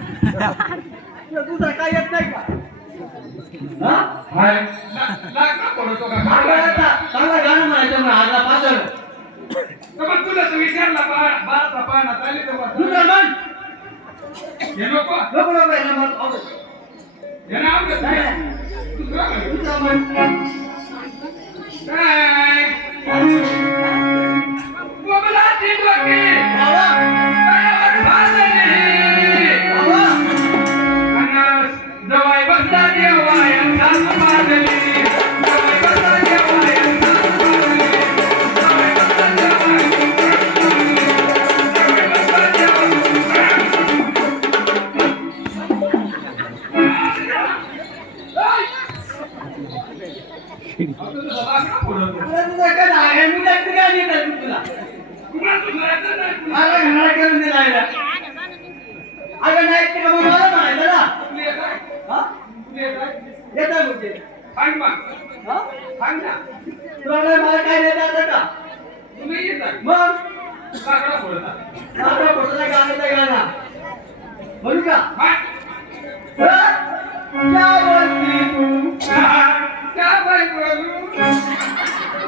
दुसरा काय येत नाही का? चांगला गाणं म्हणायचं आजला हाडला तुला तर विचारला बा- बाळाचा पाना चालेल दुसरा बा? दुसरं म्हण. हे नको नको नको हे नाव घेत नाही, म्हण. अगं नाही ते मग मला म्हणायचं ना. तुला म्हणजे. सांग मग. सांग ना. तुला मला काय देता येतं का? तुम्ही मग साकडा फोडता. आपल्या पोटाला गाण्याचा म्हणू का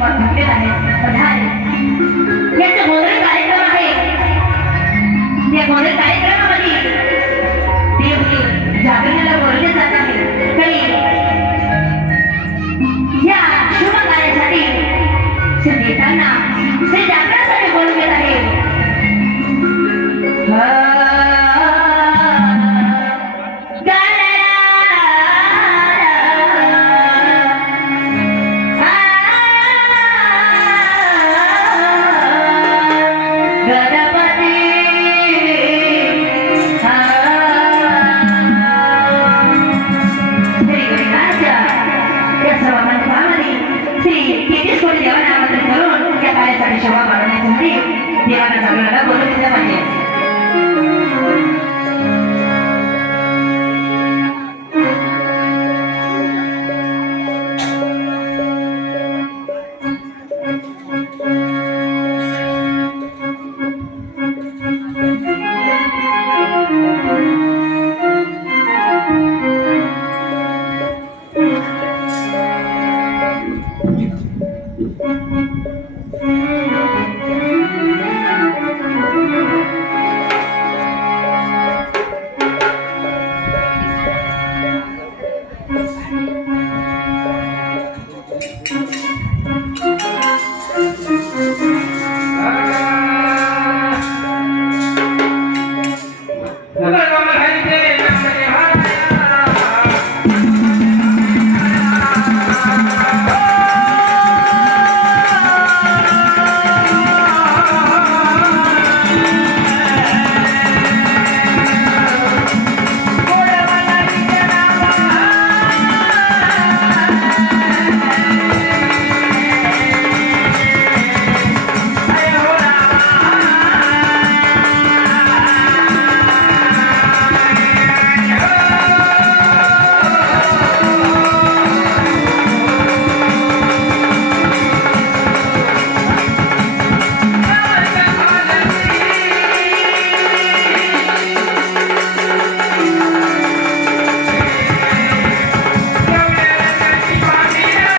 श्रीमंत आहे आहेत याचे गोंधळ कार्यक्रम आहे. या गोंधळ कार्यक्रमामध्ये देवदेव जागरणाला बोलले जात आहे. तरी या शुभ कार्यासाठी श्री देवतांना श्री जागरणासाठी घेत आहे देवाला सगळ्यांना बोलून दिलं पाहिजे আমার ভাইকে